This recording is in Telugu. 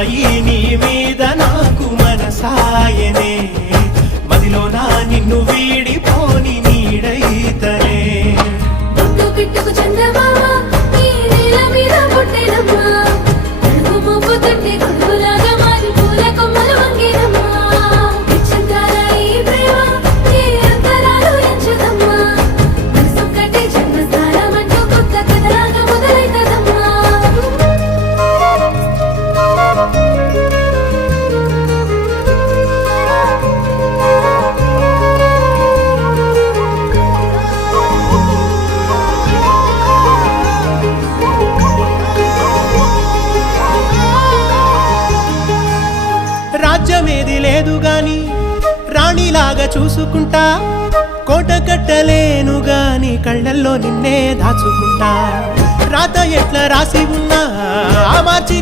అబ్బాయి నీ మీద నాకు మనసాయనే మదిలో నా నిన్ను వీడిపోని నీడైతనే పుట్టు గిట్టుకు చందమామ ఈ నేల మీద పుట్టినమ్మా అడుగు మోపుతుంటే గొడుగులాగా మారి పూల కొమ్మలు వంగినమ్మా విచిత్రాల ఈ ప్రేమ ఈ అంతరాలు ఎంచుదమ్మా మనసొక్కటి జన్మస్థానం అంటూ కొత్త కథలాగా మొదలైతదమ్మా రాజ్యమేది లేదు గాని రాణిలాగా చూసుకుంటా కోట కట్టలేను గాని కళ్ళల్లో నిన్నే దాచుకుంటా రాత ఎట్లా రాసి ఉన్నా ఆ మార్చి